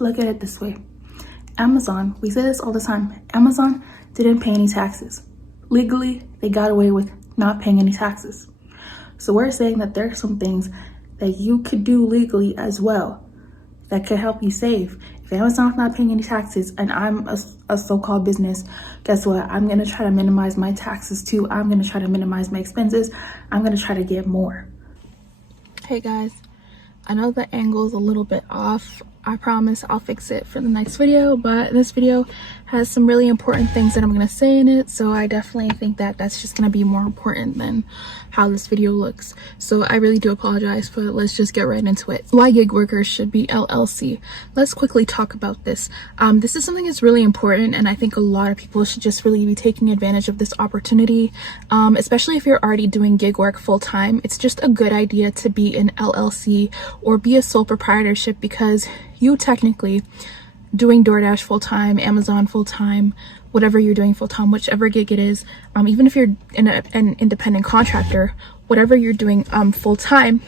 look at it this way. Amazon, we say this all the time, Amazon didn't pay any taxes. Legally, they got away with not paying any taxes. So we're saying that there are some things that you could do legally as well that could help you save. If Amazon's not paying any taxes and I'm a so-called business, guess what? I'm gonna try to minimize my taxes too. I'm gonna try to minimize my expenses. I'm gonna try to get more. Hey guys, I know the angle's a little bit off. I promise I'll fix it for the next video, but this video has some really important things that I'm going to say in it, so I definitely think that that's just going to be more important than how this video looks. So I really do apologize, but let's just get right into it. Why gig workers should be LLC. Let's quickly talk about this. This is something that's really important, and I think a lot of people should just really be taking advantage of this opportunity, especially if you're already doing gig work full-time. It's just a good idea to be an LLC or be a sole proprietorship, because you technically doing DoorDash full-time, Amazon full-time, whatever you're doing full-time, whichever gig it is, even if you're an independent contractor, whatever you're doing full-time,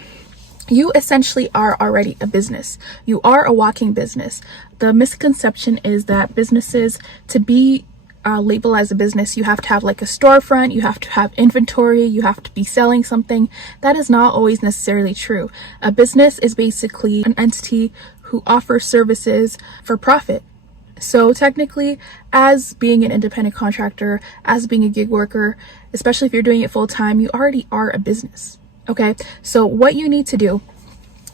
you essentially are already a business. You are a walking business. The misconception is that businesses, to be labeled as a business, you have to have like a storefront, you have to have inventory, you have to be selling something. That is not always necessarily true. A business is basically an entity who offers services for profit. So technically, as being an independent contractor, as being a gig worker, especially if you're doing it full time, you already are a business. Okay, so what you need to do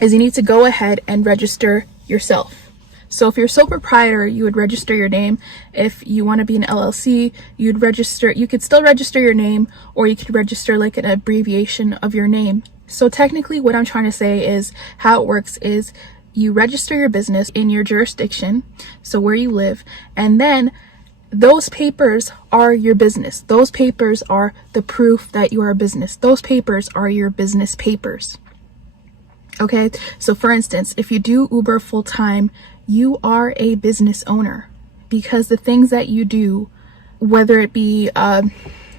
is you need to go ahead and register yourself. So if you're a sole proprietor, you would register your name. If you want to be an LLC, you could still register your name, or you could register like an abbreviation of your name. So technically what I'm trying to say is how it works is you register your business in your jurisdiction, so where you live, and then those papers are your business. Those papers are the proof that you are a business. Those papers are your business papers. Okay, so for instance, if you do Uber full time, you are a business owner, because the things that you do, whether it be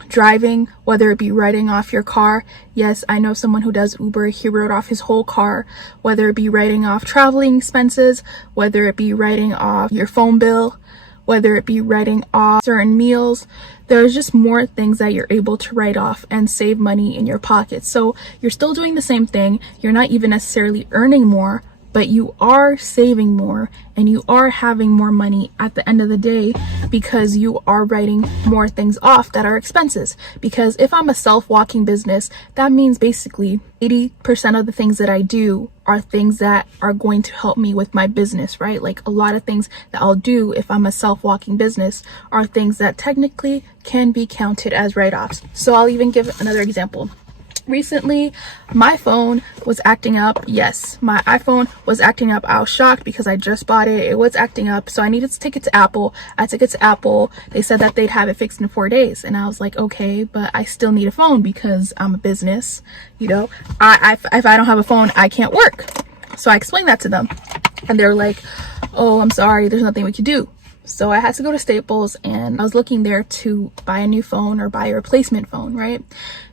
driving, whether it be writing off your car. Yes, I know someone who does Uber, he wrote off his whole car. Whether it be writing off traveling expenses, whether it be writing off your phone bill, whether it be writing off certain meals, there's just more things that you're able to write off and save money in your pocket. So you're still doing the same thing. You're not even necessarily earning more, but you are saving more and you are having more money at the end of the day, because you are writing more things off that are expenses. Because if I'm a self-walking business, that means basically 80% of the things that I do are things that are going to help me with my business, right? Like a lot of things that I'll do if I'm a self-walking business are things that technically can be counted as write-offs. So I'll even give another example. Recently, my phone was acting up. Yes, my iPhone was acting up. I was shocked because I just bought it. It was acting up, so I needed to take it to Apple. I took it to Apple. They said that they'd have it fixed in 4 days, and I was like, okay, but I still need a phone because I'm a business. You know, if I don't have a phone, I can't work. So I explained that to them, and they're like, oh, I'm sorry, there's nothing we can do. So I had to go to Staples, and I was looking there to buy a new phone or buy a replacement phone, right?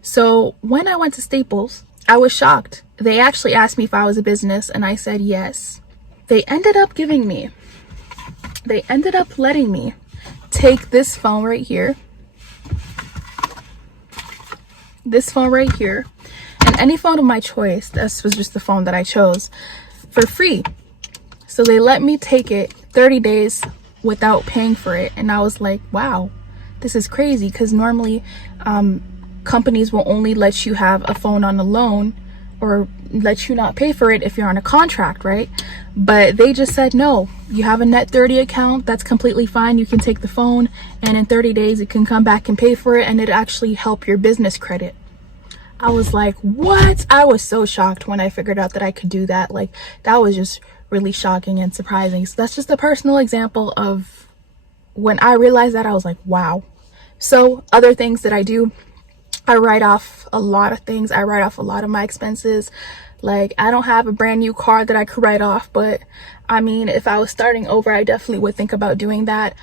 So when I went to Staples, I was shocked. They actually asked me if I was a business, and I said yes. They ended up letting me take this phone right here, and any phone of my choice. This was just the phone that I chose, for free. So they let me take it 30 days without paying for it, and I was like, wow, this is crazy, because normally companies will only let you have a phone on a loan or let you not pay for it if you're on a contract, right? But they just said, no, you have a net 30 account, that's completely fine, you can take the phone, and in 30 days you can come back and pay for it, and it actually help your business credit. I was like, what? I was so shocked when I figured out that I could do that. Like, that was just really shocking and surprising. So that's just a personal example of when I realized that. I was like, wow. So other things that I do, I write off a lot of things. I write off a lot of my expenses. Like, I don't have a brand new car that I could write off, but I mean, if I was starting over, I definitely would think about doing that.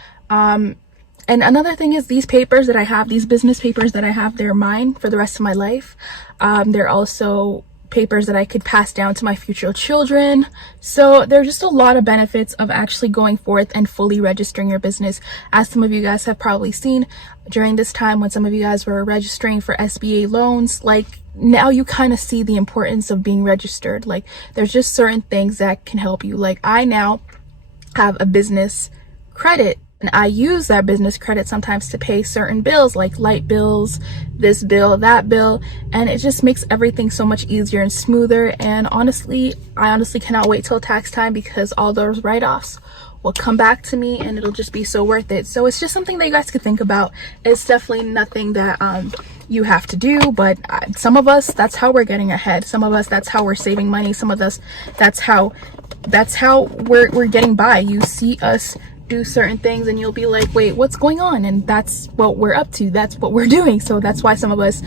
And another thing is, these papers that I have, these business papers that I have, they're mine for the rest of my life. They're also papers that I could pass down to my future children. So there's just a lot of benefits of actually going forth and fully registering your business. As some of you guys have probably seen during this time when some of you guys were registering for SBA loans, like now you kind of see the importance of being registered. Like there's just certain things that can help you. Like I now have a business credit, and I use that business credit sometimes to pay certain bills like light bills, this bill, that bill, and it just makes everything so much easier and smoother. And honestly, I honestly cannot wait till tax time because all those write-offs will come back to me and it'll just be so worth it. So it's just something that you guys could think about. It's definitely nothing that you have to do, but some of us, that's how we're getting ahead. Some of us, that's how we're saving money. Some of us, that's how we're getting by. You see us do certain things and you'll be like, wait, what's going on? And that's what we're up to. That's what we're doing. So that's why some of us,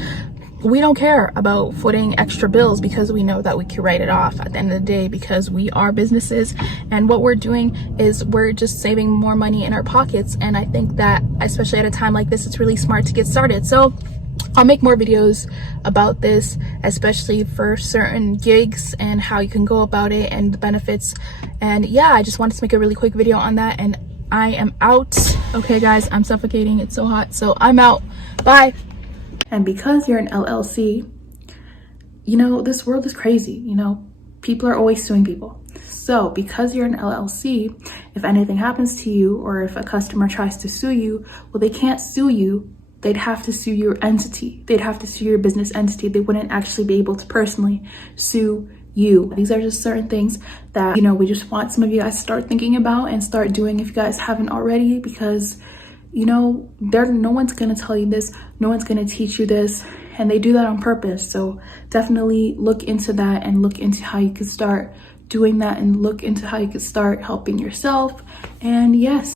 we don't care about footing extra bills because we know that we can write it off at the end of the day because we are businesses, and what we're doing is we're just saving more money in our pockets. And I think that especially at a time like this, it's really smart to get started. So I'll make more videos about this, especially for certain gigs and how you can go about it and the benefits. And yeah, I just wanted to make a really quick video on that, and I am out. Okay guys, I'm suffocating, it's so hot, so I'm out. Bye. And because you're an LLC, you know, this world is crazy. You know, people are always suing people. So because you're an LLC, if anything happens to you or if a customer tries to sue you, well, they can't sue you. They'd have to sue your entity. They'd have to sue your business entity. They wouldn't actually be able to personally sue you. These are just certain things that, you know, we just want some of you guys to start thinking about and start doing if you guys haven't already, because you know, no one's gonna tell you this, no one's gonna teach you this, and they do that on purpose. So definitely look into that and look into how you could start doing that and look into how you could start helping yourself. And yes,